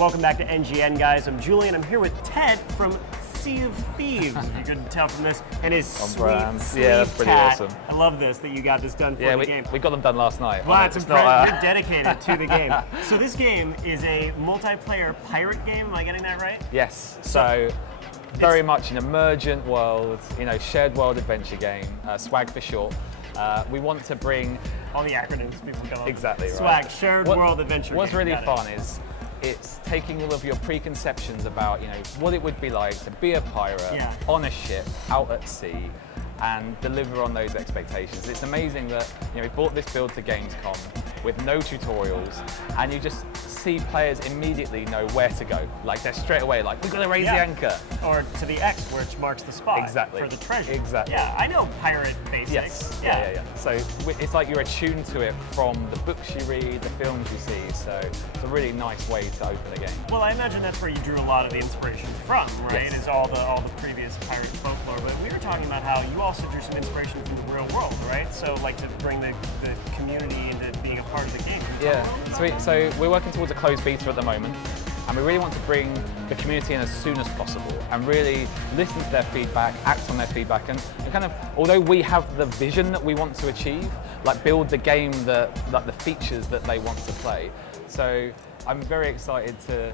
Welcome back to NGN, guys. I'm Julian. I'm here with Ted from Sea of Thieves, if you couldn't tell from this, and his sweet sleeve that's pretty tat. awesome. I love this, that you got this done for the game. We got them done last night. Well, it's impressive. You're dedicated to the game. So this game is a multiplayer pirate game. Am I getting that right? Yes. So very much an emergent world, shared world adventure game, SWAG for short. We want to bring all the acronyms people come up with. Exactly right. SWAG, shared world adventure. What's really fun is it's taking all of your preconceptions about what it would be like to be a pirate on a ship out at sea and deliver on those expectations. It's amazing that we brought this build to Gamescom with no tutorials, and you just see players immediately know where to go. Like they're straight away like, we've got to raise the anchor. Or to the X, which marks the spot for the treasure. Exactly. Yeah, I know pirate basics. Yes. Yeah. So it's like you're attuned to it from the books you read, the films you see. So it's a really nice way to open the game. Well, I imagine that's where you drew a lot of the inspiration from, right? Yes. Is all the previous pirate folklore. But we were talking about how you also drew some inspiration from the real world, right? So like to bring the community into being a part of the game. Yeah. So we're working towards a closed beta at the moment, and we really want to bring the community in as soon as possible and really listen to their feedback, act on their feedback, and kind of, although we have the vision that we want to achieve, like build the game like the features that they want to play. So I'm very excited to,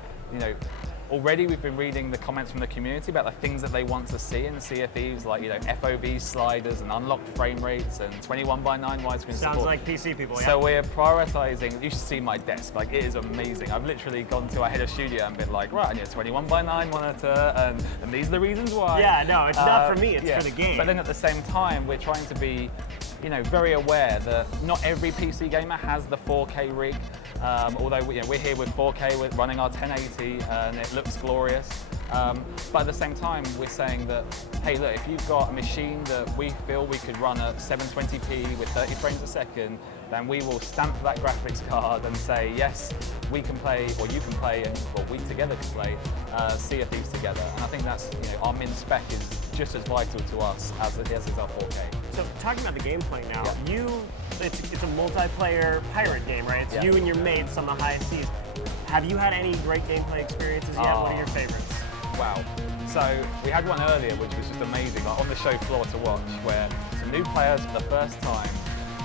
already we've been reading the comments from the community about the things that they want to see in Sea of Thieves, like FOV sliders and unlocked frame rates and 21:9 widescreen support. Sounds like PC people, yeah. So we're prioritizing. You should see my desk. Like, it is amazing. I've literally gone to our head of studio and been like, right, I need a 21:9 monitor, and these are the reasons why. Yeah, no, it's not for me. It's for the game. But then at the same time, we're trying to be, very aware that not every PC gamer has the 4K rig. Although we're here with 4K, we're running our 1080, and it looks glorious. But at the same time, we're saying that, hey, look, if you've got a machine that we feel we could run at 720p with 30 frames a second, then we will stamp that graphics card and say, yes, we can play, or you can play, and we together can play Sea of Thieves together. And I think that's, our min spec is just as vital to us as is our 4K. So talking about the gameplay now, it's a multiplayer pirate game, right? It's you and your mates on the high seas. Have you had any great gameplay experiences yet? What are your favorites? Wow. So we had one earlier which was just amazing, like on the show floor to watch, where some new players for the first time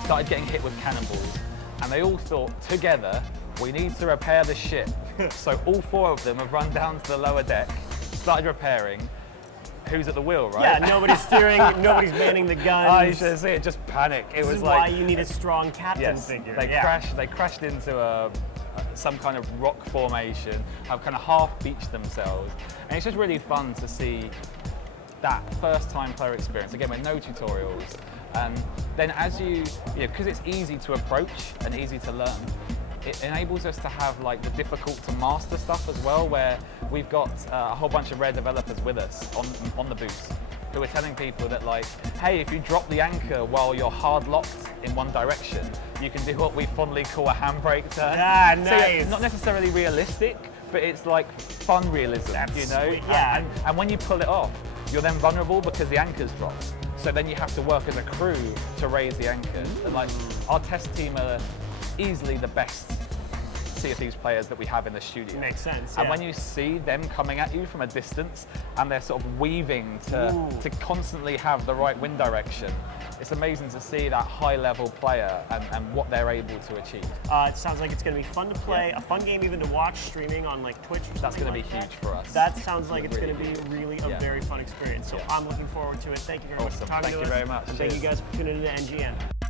started getting hit with cannonballs, and they all thought together, we need to repair the ship. So all 4 of them have run down to the lower deck, started repairing. Who's at the wheel, right? Yeah, nobody's steering, nobody's manning the guns. Oh, you should see it, just panic. It was why you need a strong captain figure. They crashed into some kind of rock formation, have kind of half beached themselves. And it's just really fun to see that first time player experience, again with no tutorials. And then as because it's easy to approach and easy to learn, it enables us to have like the difficult to master stuff as well, where we've got a whole bunch of rare developers with us on the booth who are telling people that, like, hey, if you drop the anchor while you're hard locked in one direction, you can do what we fondly call a handbrake turn. Yeah, nice. So it's not necessarily realistic, but it's like fun realism, Sweet. Yeah. And when you pull it off, you're then vulnerable because the anchor's dropped. So then you have to work as a crew to raise the anchor. And like, our test team are easily the best Sea of Thieves players that we have in the studio. Makes sense. And when you see them coming at you from a distance and they're sort of weaving to constantly have the right wind direction, it's amazing to see that high-level player and what they're able to achieve. It sounds like it's going to be fun to play, a fun game even to watch streaming on like Twitch or something. That's going to be huge for us. That sounds like it's going to be really a very fun experience. So I'm looking forward to it. Thank you very much for talking to us. Thank you very much. And thank you guys for tuning in to NGN.